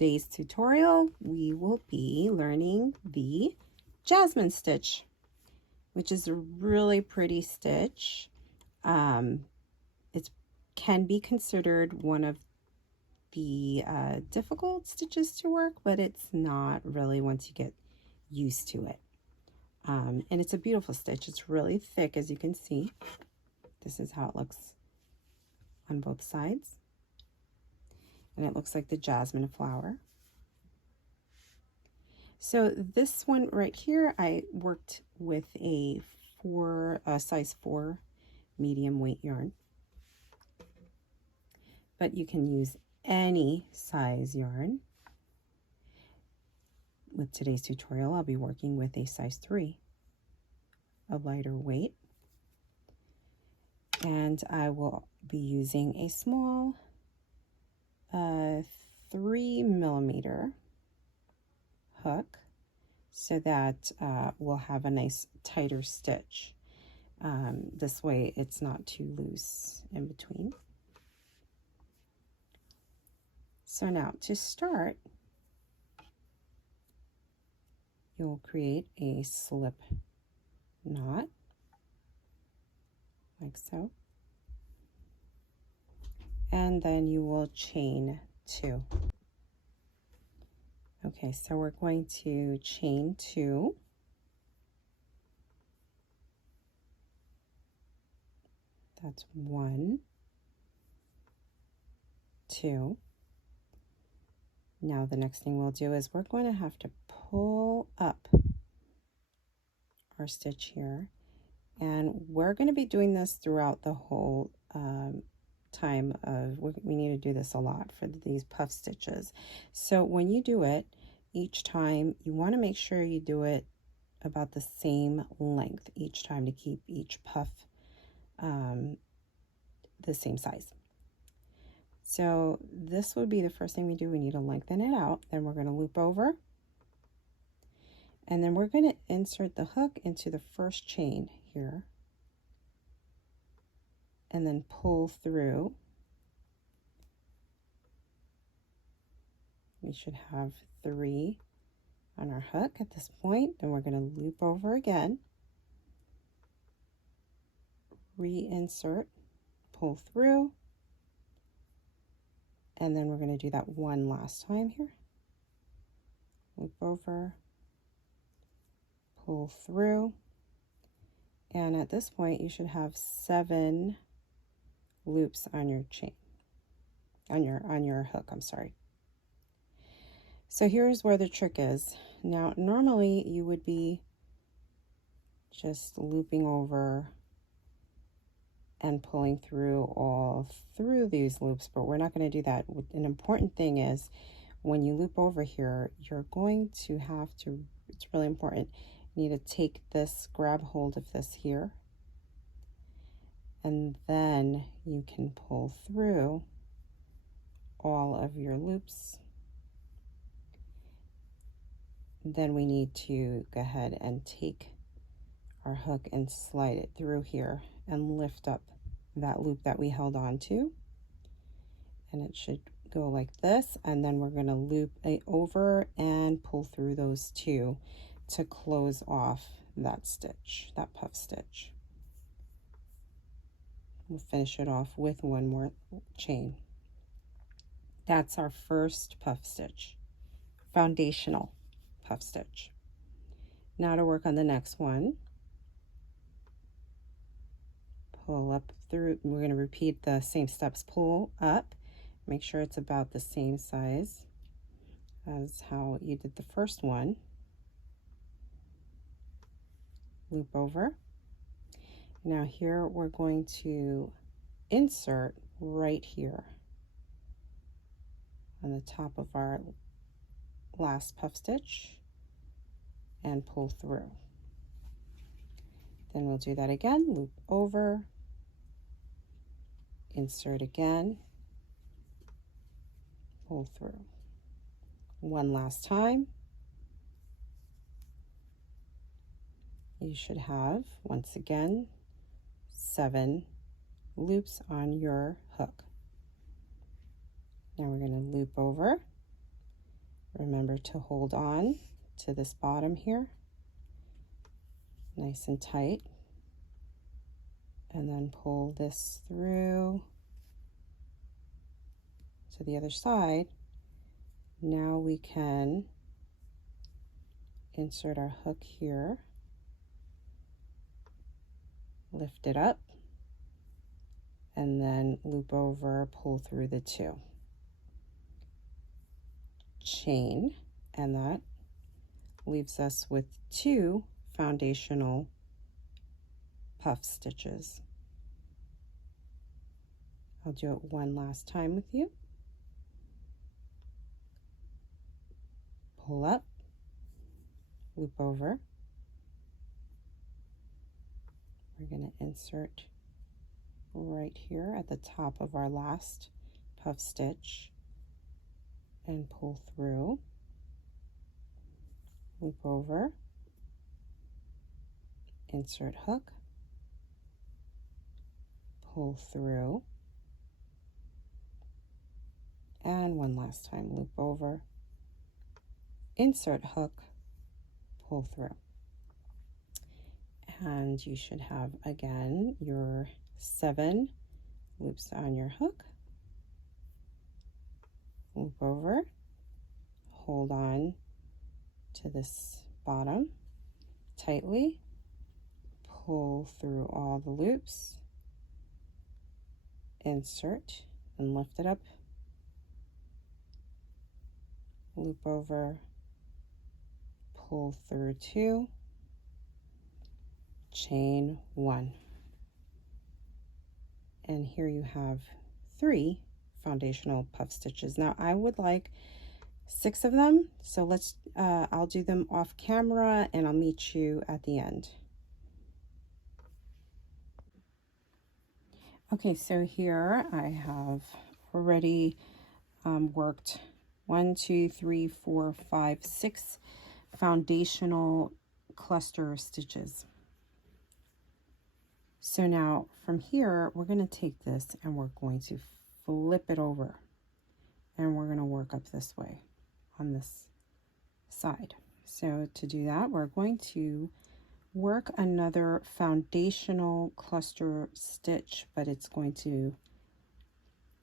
today's tutorial, we will be learning the Jasmine stitch, which is a really pretty stitch. It can be considered one of the difficult stitches to work, but it's not really once you get used to it. And it's a beautiful stitch. It's really thick, as you can see. This is how it looks on both sides. And it looks like the jasmine flower. So this one right here, I worked with a size 4 medium weight yarn. But you can use any size yarn. With today's tutorial, I'll be working with a size 3, a lighter weight. And I will be using a small 3mm hook so that we'll have a nice tighter stitch. This way it's not too loose in between. So now to start, you'll create a slip knot like so, and then you will chain 2. Okay, so we're going to chain 2. That's 1, 2. Now the next thing we'll do is we're going to have to pull up our stitch here, and we're going to be doing this throughout the whole time of, we need to do this a lot for these puff stitches. So when you do it each time, you want to make sure you do it about the same length each time to keep each puff the same size. So this would be the first thing we do. We need to lengthen it out. Then we're going to loop over, and then we're going to insert the hook into the first chain here, and then pull through. We should have 3 on our hook at this point. Then we're going to loop over again, reinsert, pull through, and then we're going to do that one last time here. Loop over, pull through, and at this point you should have 7 loops on your chain, on your hook, I'm sorry. So here's where the trick is. Now normally you would be just looping over and pulling through all through these loops, but we're not going to do that. An important thing is when you loop over here, you're going to have to, it's really important, you need to take this, grab hold of this here, and then you can pull through all of your loops. Then we need to go ahead and take our hook and slide it through here and lift up that loop that we held on to, and it should go like this, and then we're going to loop over and pull through those 2 to close off that stitch, that puff stitch. We'll finish it off with one more chain. That's our first puff stitch, foundational puff stitch. Now to work on the next one, pull up through, we're going to repeat the same steps, pull up, make sure it's about the same size as how you did the first one, loop over. Now here we're going to insert right here on the top of our last puff stitch and pull through. Then we'll do that again, loop over, insert again, pull through. One last time. You should have, once again, 7 loops on your hook. Now we're going to loop over, Remember to hold on to this bottom here, nice and tight, and then pull this through to the other side. Now we can insert our hook here, lift it up, and then loop over, pull through the 2. Chain, and that leaves us with 2 foundational puff stitches. I'll do it one last time with you. Pull up, loop over. We're going to insert right here at the top of our last puff stitch and pull through, loop over, insert hook, pull through, and one last time, loop over, insert hook, pull through. And you should have again your 7 loops on your hook, loop over, hold on to this bottom tightly, pull through all the loops, insert and lift it up, loop over, pull through 2, chain 1. And here you have 3 foundational puff stitches. Now I would like 6 of them, so let's I'll do them off camera and I'll meet you at the end. Okay, so here I have already worked 1, 2, 3, 4, 5, 6 foundational cluster stitches. So now from here, we're going to take this and we're going to flip it over, and we're going to work up this way on this side. So to do that, we're going to work another foundational cluster stitch, but it's going to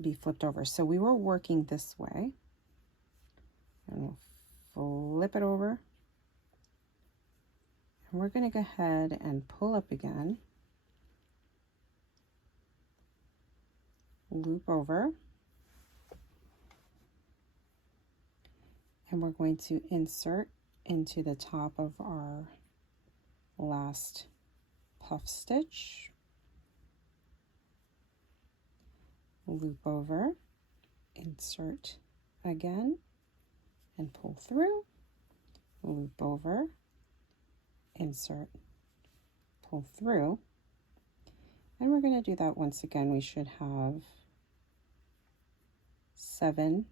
be flipped over. So we were working this way, and we'll flip it over, and we're going to go ahead and pull up again, loop over, and we're going to insert into the top of our last puff stitch, loop over, insert again, and pull through, loop over, insert, pull through, and we're going to do that once again. We should have 7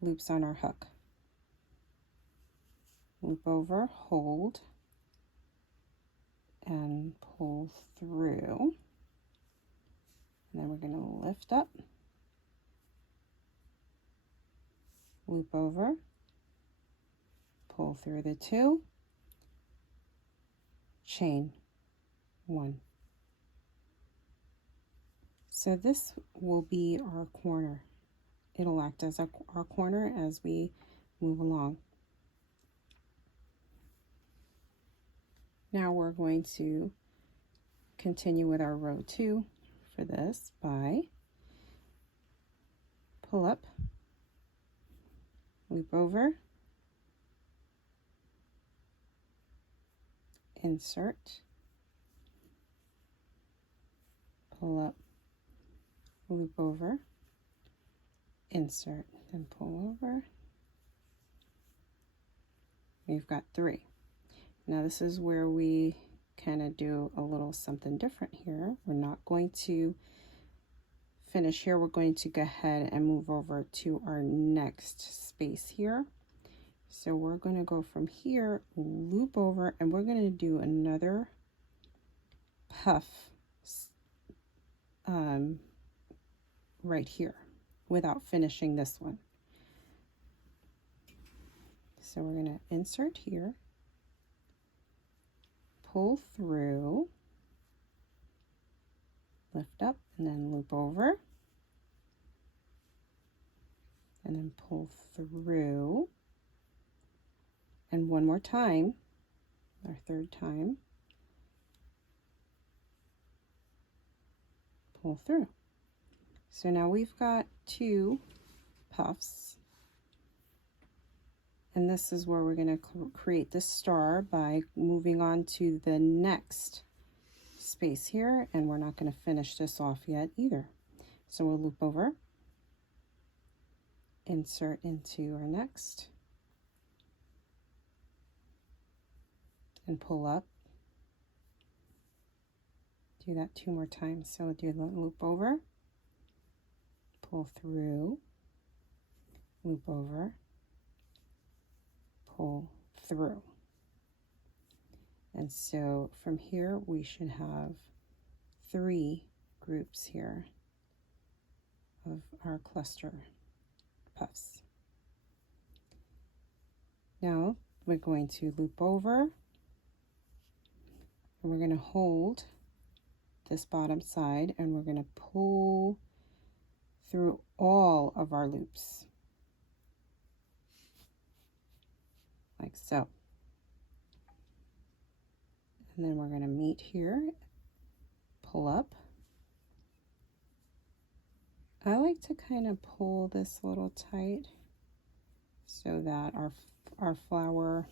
loops on our hook. Loop over, hold, and pull through. And then we're going to lift up, loop over, pull through the 2, chain 1. So this will be our corner. It'll act as our corner as we move along. Now we're going to continue with our row 2 for this by pull up, loop over, insert, pull up, loop over, insert, then pull over. We've got 3. Now this is where we kind of do a little something different here. We're not going to finish here. We're going to go ahead and move over to our next space here. So we're going to go from here, loop over, and we're going to do another puff right here without finishing this one. So we're going to insert here, pull through, lift up, and then loop over, and then pull through, and one more time, our third time, pull through. So now we've got 2 puffs, and this is where we're going to create the star by moving on to the next space here, and we're not going to finish this off yet either. So we'll loop over, insert into our next, and pull up. Do that 2 more times. So we'll do the loop over, pull through, loop over, pull through. And so from here we should have 3 groups here of our cluster puffs. Now we're going to loop over, and we're going to hold this bottom side, and we're going to pull through all of our loops like so. And then we're going to meet here, pull up. I like to kind of pull this a little tight so that our flower,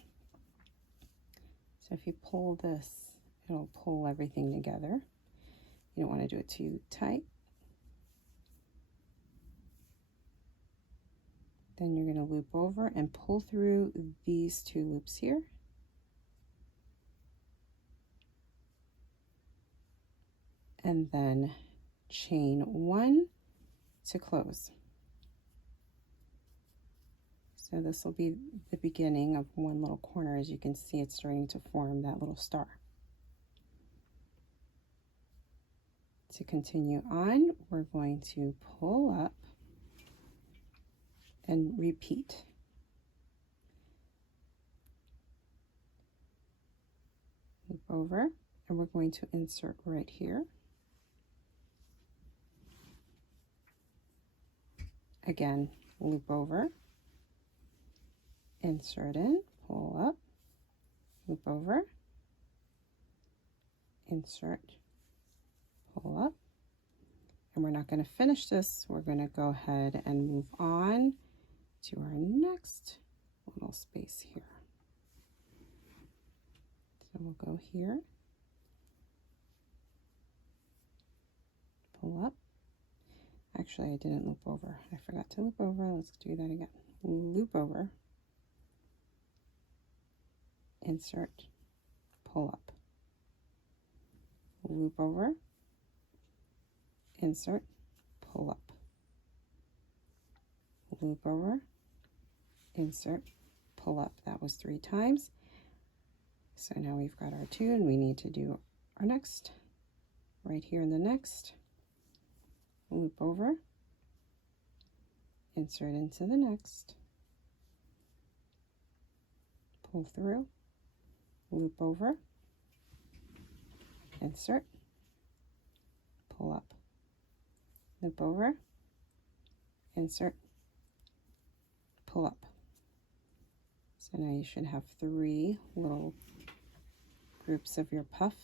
so if you pull this, it'll pull everything together. You don't want to do it too tight. Then you're going to loop over and pull through these 2 loops here. And then chain 1 to close. So this will be the beginning of one little corner. As you can see, it's starting to form that little star. To continue on, we're going to pull up and repeat. Loop over, and we're going to insert right here. Again, loop over, insert in, pull up, loop over, insert, pull up. And we're not going to finish this. We're going to go ahead and move on to our next little space here. So we'll go here, pull up. Actually, I didn't loop over. I forgot to loop over. Let's do that again. Loop over, insert, pull up. Loop over, insert, pull up. Loop over, insert, pull up. That was 3 times. So now we've got our 2, and we need to do our next. Right here in the next, loop over, insert into the next, pull through, loop over, insert, pull up, loop over, insert, pull up. So now you should have 3 little groups of your puff.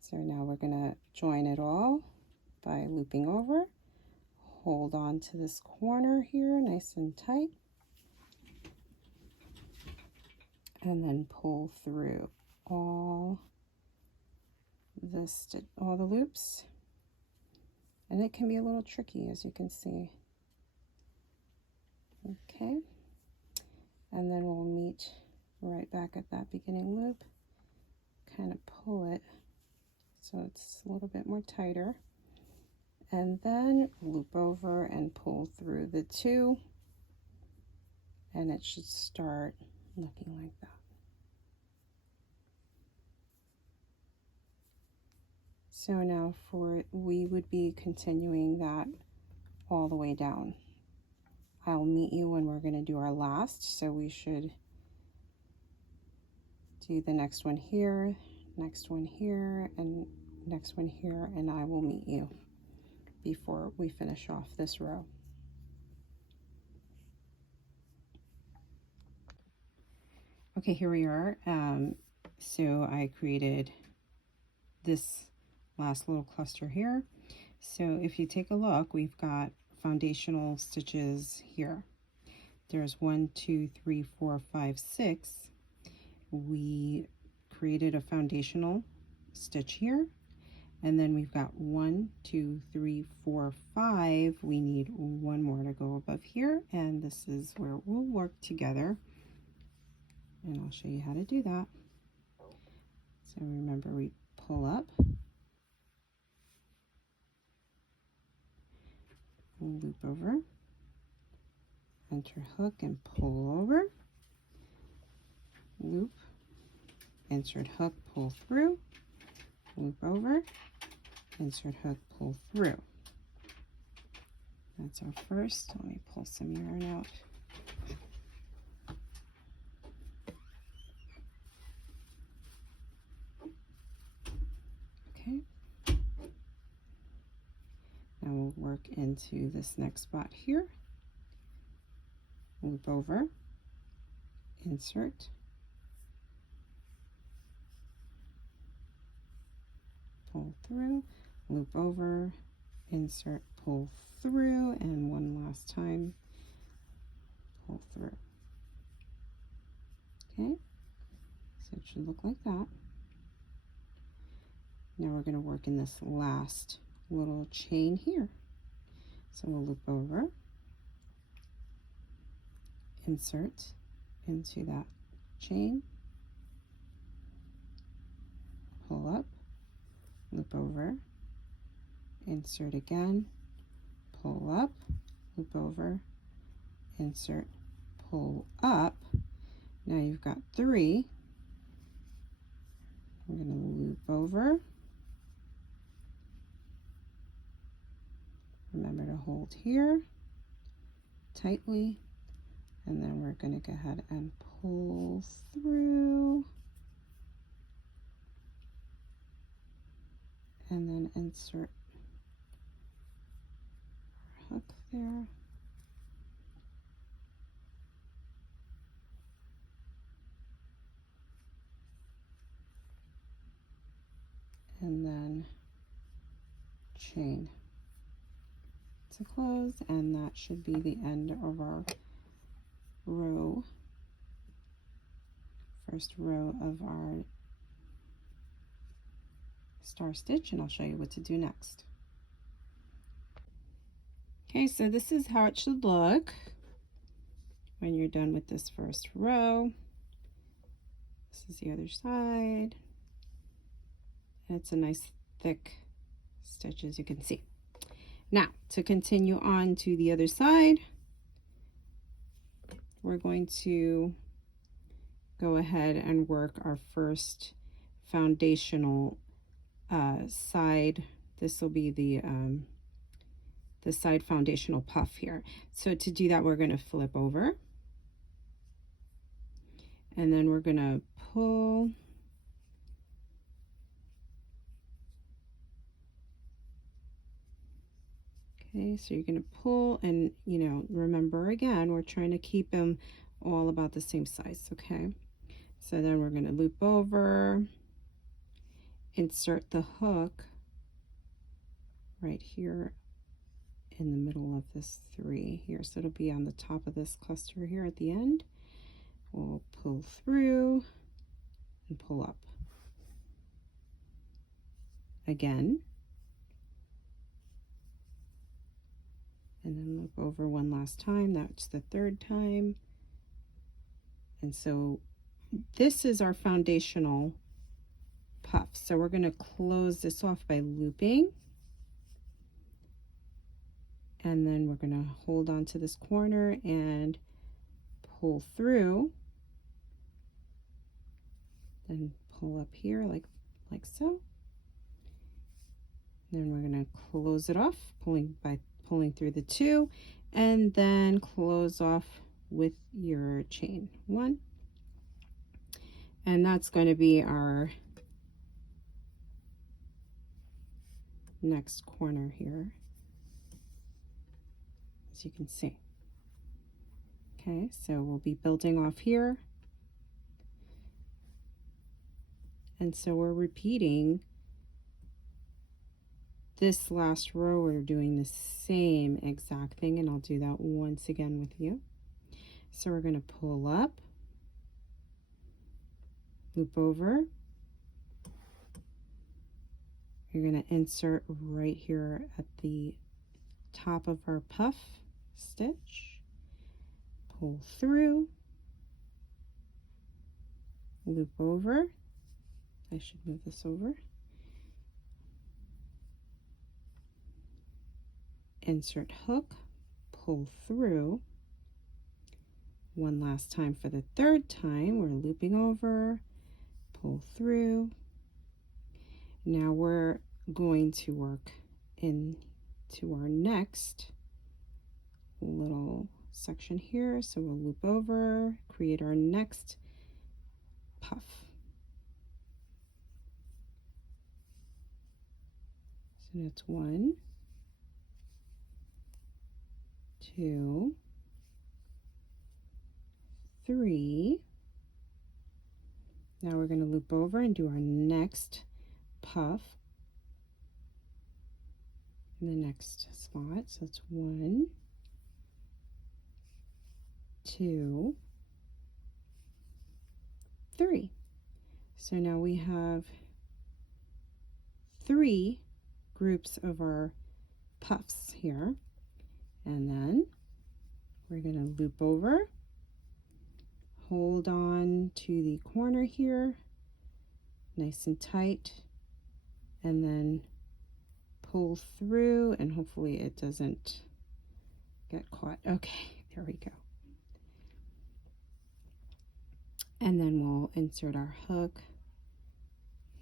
So now we're going to join it all by looping over, hold on to this corner here nice and tight, and then pull through all the loops. And it can be a little tricky, as you can see. Okay, and then we'll meet right back at that beginning loop, kind of pull it so it's a little bit more tighter, and then loop over and pull through the 2, and it should start looking like that. So now we would be continuing that all the way down. I'll meet you when we're going to do our last. So we should do the next one here, next one here, and next one here, and I will meet you before we finish off this row. Okay, here we are. So I created this last little cluster here. So if you take a look, we've got foundational stitches here. There's 1, 2, 3, 4, 5, 6. We created a foundational stitch here, and then we've got 1, 2, 3, 4, 5. We need one more to go above here, and this is where we'll work together, and I'll show you how to do that. So remember, we pull up, loop over, enter hook and pull over, loop, insert hook, pull through, loop over, insert hook, pull through. That's our first. Let me pull some yarn out. Okay. Now we'll work into this next spot here. Loop over, insert, pull through, loop over, insert, pull through, and one last time, pull through. Okay, so it should look like that. Now we're going to work in this last little chain here. So we'll loop over, insert into that chain, pull up, loop over, insert again, pull up, loop over, insert, pull up. Now you've got 3. We're going to loop over. Remember to hold here tightly, and then we're going to go ahead and pull through, and then insert our hook there. And then chain to close, and that should be the end of our row, first row of our star stitch, and I'll show you what to do next. Okay, so this is how it should look when you're done with this first row. This is the other side. And it's a nice thick stitch, as you can see. Now, to continue on to the other side, we're going to go ahead and work our first foundational side. This will be the side foundational puff here. So to do that, we're going to flip over, and then we're going to pull, okay, so you're going to pull, and remember, again, we're trying to keep them all about the same size. Okay, so then we're going to loop over, insert the hook right here in the middle of this 3 here, so it'll be on the top of this cluster here at the end. We'll pull through and pull up again, and then loop over one last time. That's the 3rd time. And so this is our foundational puff. So we're going to close this off by looping, and then we're going to hold on to this corner and pull through, then pull up here like so. Then we're going to close it off, pulling through the 2, and then close off with your chain 1, and that's going to be our next corner here, as you can see. Okay, so we'll be building off here, and so we're repeating this last row. We're doing the same exact thing, and I'll do that once again with you. So we're going to pull up, loop over, you're going to insert right here at the top of our puff stitch, pull through, loop over. I should move this over, insert hook, pull through. One last time for the third time, we're looping over, pull through. Now we're going to work into our next little section here, so we'll loop over, create our next puff. So that's 1, 2, 3. Now we're going to loop over and do our next puff in the next spot. So it's 1, 2, 3. So now we have 3 groups of our puffs here, and then we're going to loop over, hold on to the corner here nice and tight, and then pull through, and hopefully it doesn't get caught. Okay, there we go. And then we'll insert our hook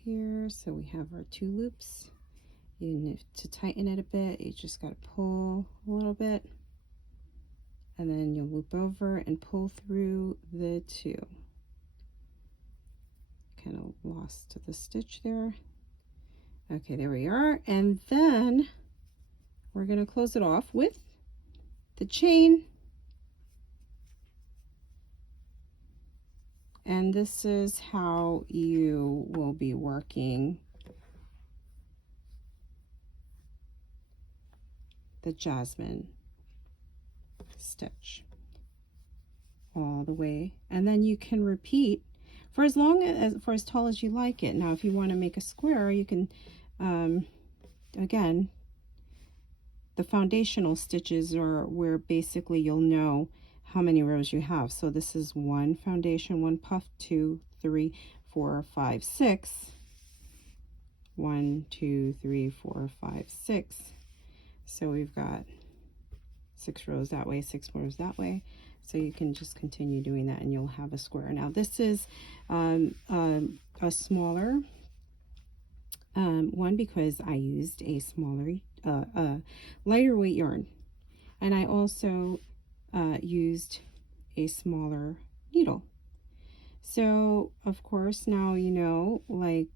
here, so we have our 2 loops. You need to tighten it a bit, you just got to pull a little bit, and then you'll loop over and pull through the 2. Kind of lost the stitch there. Okay, there we are. And then we're going to close it off with the chain. And this is how you will be working the Jasmin stitch all the way, and then you can repeat for as long as for as tall as you like it. Now if you want to make a square, you can again, the foundational stitches are where basically you'll know how many rows you have. So this is 1 foundation, 1 puff, 2, 3, 4, 5, 6. 1, 2, 3, 4, 5, 6. So we've got 6 rows that way, 6 rows that way. So you can just continue doing that and you'll have a square. Now this is a smaller one because I used a smaller, lighter weight yarn. And I also used a smaller needle. So of course now you know, like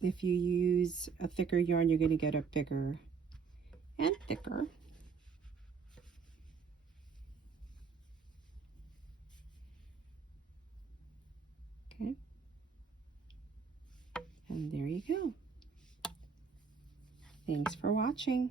if you use a thicker yarn, you're going to get a bigger and thicker. Okay. And there you go. Thanks for watching.